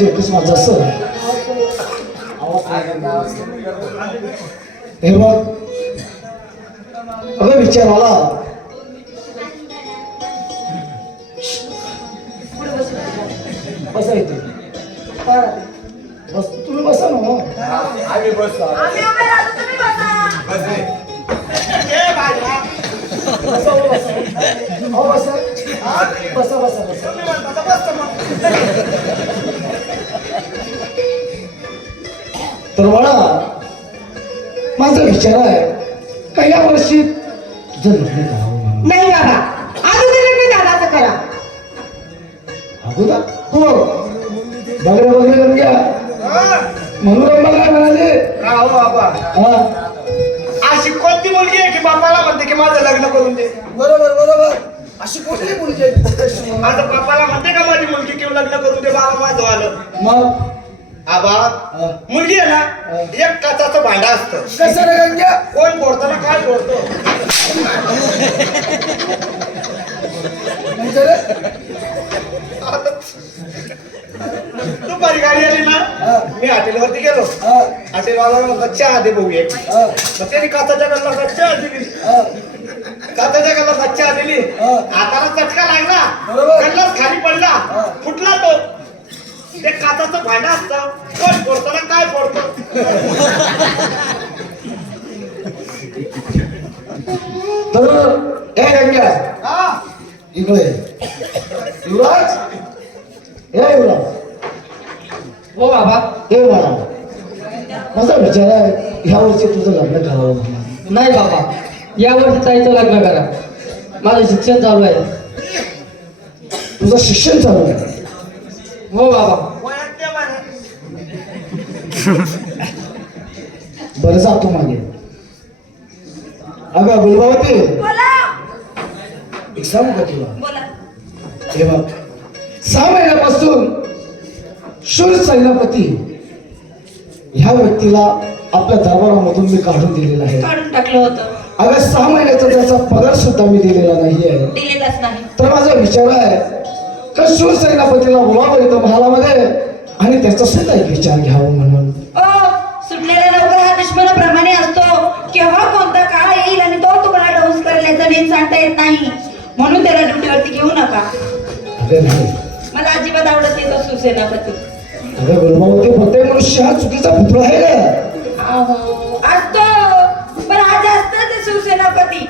म्हणजे एकच माझं असं हे बघ. अगं विचार आला बसा इथे. बस तुम्ही बसा ना मग. आम्ही तुम्ही बसा. तर बाळा माझा विचार आहे का या वर्षी तुझं लग्न करावं म्हणून. नाही बाबा अगोदर लग्न दादाचं करा. अगोदर? हो. करून घ्या. हा. काय म्हणाले. राहू बाबा. हा. अशी कोणती मुलगी आहे की बापाला म्हणते की माझं लग्न करून दे? बरोबर बरोबर. अशी कुठली मुलगी आहे? माझं बापाला म्हणते का माझी मुलगी किंवा लग्न करून दे? बाबा माझं आलं. मग? आबा हा. मुलगी आहे ना एक काचाचं भांडा असतं कसं रे गंग्या कोण फोडताना काय फोडतो म्हणजे रे? दुपारी गाडी आली ना. मी हॉटेलवरती गेलो हा, हॉटेलवाला म्हणला चहा दे एक हा, मग त्यांनी काचाच्या गल्ला चहा दिली हा. काचाच्या गल्ला चहा दिली. हाताला चटका लागला बरोबर खाली पडला हा. फुटला तो ते काचाचं भांडं असतं कोण फोडताना काय फोडतो तर हे. गंग्या हा इकडे युवराज हे युवराज हो बाबा हे बाळा माझा विचार आहे ह्या वर्षी तुझं लग्न करावं नाही बाबा या वर्षी ताईचं लग्न करा माझं शिक्षण चालू आहे तुझं शिक्षण चालू आहे हो बाबा बरं जातो मागे. अगं गुलबावती बोला. एक सांगू का तुला? बोला. हे बघ. सहा महिन्यापासून शूर सैनापती ह्या व्यक्तीला आपल्या दरबारामधून मी काढून दिलेला आहे. काढून टाकलं होतं. अगं सहा महिन्याचा त्याचा पगार सुद्धा मी दिलेला नाही आहे. दिलेलाच नाही. तर माझा विचार आहे का शूर सेनापतीला बोलावं इथं महालामध्ये? आणि त्याचा सुद्धा एक विचार घ्यावा म्हणून. सांगता येत नाही. म्हणून त्याला ड्युटीवरती घेऊ नका. मला अजिबात आवडत नाही तो सुसेनापती. अगं गुलबावती प्रत्येक मनुष्य हा चुकीचा पुत्र आहे का? अहो असतो. पण हा जास्त ते शिवसेनापती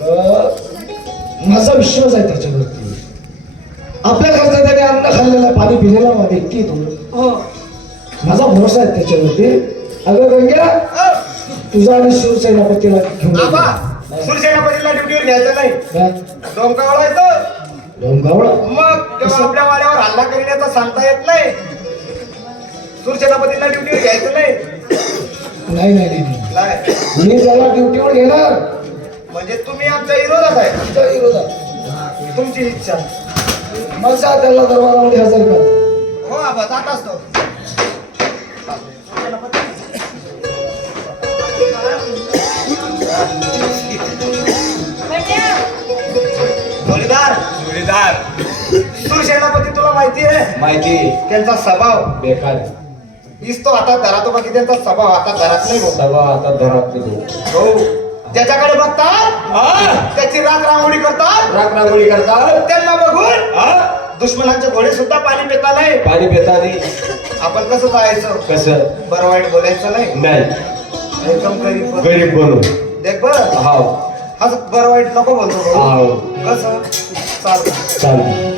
अगं माझा विश्वास आहे त्याच्यावरती. आपल्या घरचं त्याने अन्न खाल्लेलं पाणी पिलेला व्यक्ती आहे तो हो. माझा भरोसा आहे त्याच्यावरती. अगं गंग्या अ, तुझा आणि शिवसेनापतीला घेऊन शिवसेनापतीला ड्युटीवर घ्यायचं नाही? डोमकावळा येतो डोंगावळा मग तेव्हा आपल्या वाड्यावर हल्ला करण्याचा सांगता येत नाही. शिवसेनापतीला ड्युटीवर घ्यायचं नाही. नाही नाही नाही. मी त्याला ड्युटीवर घेणार म्हणजे तुम्ही आमच्या विरोधात आहे. तुझ्या विरोधात. तुमची इच्छा. माझा त्याला दरबारामध्ये हजर कर. हो आबा जात असतो. माहिती आहे? माहिती. त्यांचा स्वभाव. बेकार दिसतो हातात धरातो बाकी त्यांचा स्वभाव हातात धरत नाही. सभा आता धरात हो. त्याच्याकडे बघतात त्याची राग रांगोळी करतात. राख रांगोळी करतात. त्यांना बघून हा? दुश्मनांचे घोडे सुद्धा पाणी पिता नाही. पाणी पितानी आपण कसं जायचं? कसं? बरं वाईट बोलायचं नाही. नाही. एकदम गरीब बन. गरीब बनू देख बरं. हाव. असं बरं वाईट नको बोलतो. हाव. कसं? चालतं चालू.